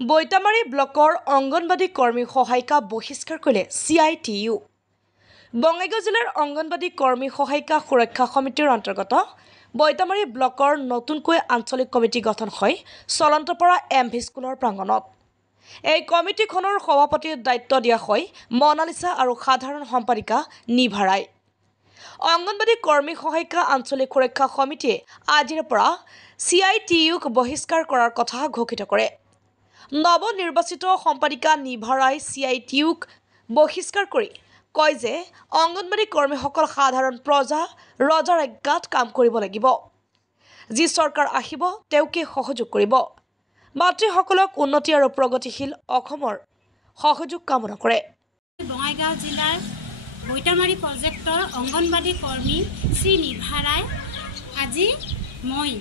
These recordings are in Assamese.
বৈতামাৰী ব্লকৰ অংগনবাদী কৰ্মী সহায়িকা বহিষ্কাৰ কৰিলে CITU। বঙাইগাঁও জিলাৰ অংগনবাদী কৰ্মী সহায়িকা সুৰক্ষা সমিতিৰ অন্তৰ্গত বৈতামাৰী ব্লকৰ নতুনকৈ আঞ্চলিক কমিটি গঠন হয় চলন্তপৰা MV স্কুলৰ প্ৰাংগণত। এই কমিটিখনৰ সভাপতিৰ দায়িত্ব দিয়া হয় মনালিছা আৰু সাধাৰণ সম্পাদিকা নিভাৰাই। অংগনবাদী কৰ্মী সহায়িকা আঞ্চলিক সুৰক্ষা সমিতিয়ে আজিৰ পৰা CITUক বহিষ্কাৰ কৰাৰ কথা ঘোষিত কৰে। নৱনিৰ্বাচিত সম্পাদিকা নিভাৰাই CITUক বহিষ্কাৰ কৰি কয় যে অংগনবাদী কৰ্মীসকল সাধাৰণ প্ৰজা ৰজাৰ আজ্ঞাত কাম কৰিব লাগিব। যি চৰকাৰ আহিব তেওঁকে সহযোগ কৰিব। মাতৃসকলক উন্নতি আৰু প্ৰগতিশীল অসমৰ সহযোগ কামনা কৰে। বঙাইগাঁও জিলাৰ বৈতামাৰী প্ৰজেক্টৰ অংগনবাদী কৰ্মী শ্ৰী নিভাৰাই আজি মই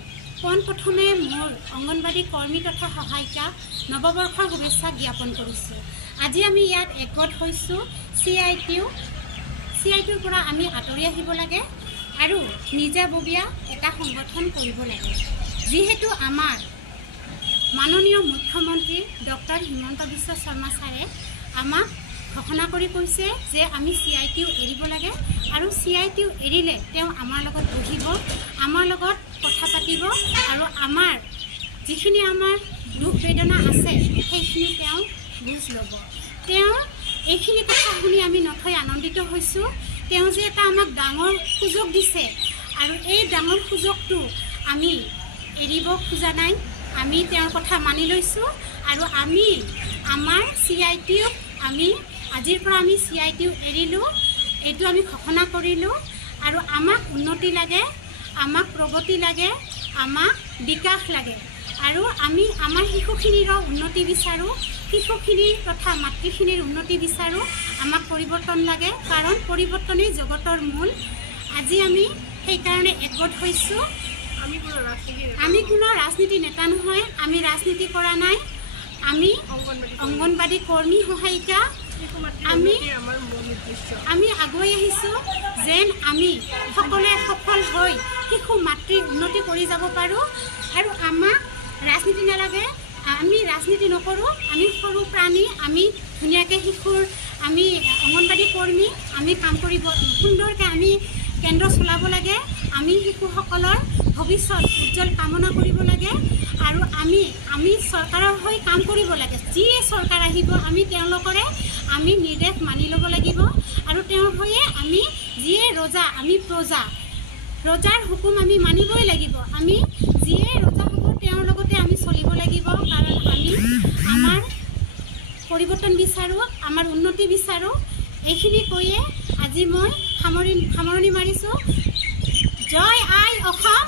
পোনপ্ৰথমে মোৰ অংগনবাদী কৰ্মী তথা সহায়িকা নৱবৰ্ষৰ শুভেচ্ছা জ্ঞাপন কৰিছোঁ। আজি আমি ইয়াত একগোট হৈছোঁ। CITUৰ পৰা আমি আঁতৰি আহিব লাগে আৰু নিজাববীয়া এটা সংগঠন কৰিব লাগে। যিহেতু আমাৰ মাননীয় মুখ্যমন্ত্ৰী ডক্টৰ হিমন্ত বিশ্ব শৰ্মা ছাৰে আমাক ঘোষণা কৰি কৈছে যে আমি CITU এৰিব লাগে আৰু CITU এৰিলে তেওঁ আমাৰ লগত বহিব, আমাৰ লগত কথা পাতিব আৰু আমাৰ যিখিনি আমাৰ দুখ বেদনা আছে সেইখিনি তেওঁ বুজ ল'ব। তেওঁ এইখিনি কথা শুনি আমি নথৈ আনন্দিত হৈছোঁ। তেওঁ যে এটা আমাক ডাঙৰ সুযোগ দিছে আৰু এই ডাঙৰ সুযোগটো আমি এৰিব খোজা নাই। আমি তেওঁৰ কথা মানি লৈছোঁ আৰু আমি আমাৰ CITUক আমি আজিৰ পৰা আমি CITU এৰিলোঁ, এইটো আমি ঘোষণা কৰিলোঁ। আৰু আমাক উন্নতি লাগে, আমাক প্ৰগতি লাগে, আমাক বিকাশ লাগে আৰু আমি আমাৰ শিশুখিনিৰো উন্নতি বিচাৰোঁ, শিশুখিনিৰ তথা মাতৃখিনিৰ উন্নতি বিচাৰোঁ। আমাক পৰিৱৰ্তন লাগে কাৰণ পৰিৱৰ্তনেই জগতৰ মূল। আজি আমি সেইকাৰণে একগোট হৈছোঁ। আমি কোনো ৰাজনীতি নেতা নহয়, আমি ৰাজনীতি কৰা নাই। আমি অংগনবাদী কৰ্মী সহায়িকা আমি আগুৱাই আহিছোঁ যেন আমি সকলোৱে সফল হৈ শিশু মাতৃৰ উন্নতি কৰি যাব পাৰোঁ। আৰু আমাক ৰাজনীতি নালাগে, আমি ৰাজনীতি নকৰোঁ। আমি সৰু প্ৰাণী, আমি ধুনীয়াকৈ শিশুৰ আমি অংগনবাদী কৰ্মী, আমি কাম কৰিব সুন্দৰকৈ আমি কেন্দ্ৰ চলাব লাগে। আমি শিশুসকলৰ ভৱিষ্যত উজ্জ্বল কামনা কৰিব লাগে আৰু আমি চৰকাৰৰ হৈ কাম কৰিব লাগে। যিয়ে চৰকাৰ আহিব আমি তেওঁলোকৰে আমি নিৰ্দেশ মানি ল'ব লাগিব আৰু তেওঁৰ হৈয়ে আমি যিয়ে ৰজা আমি প্ৰজা, ৰজাৰ হুকুম আমি মানিবই লাগিব। আমি যিয়ে ৰজা হ'ব তেওঁৰ লগতে আমি চলিব লাগিব কাৰণ আমি আমাৰ পৰিৱৰ্তন বিচাৰোঁ, আমাৰ উন্নতি বিচাৰোঁ। এইখিনি কৈয়ে আজি মই সামৰণি মাৰিছোঁ। জয় আই অসম,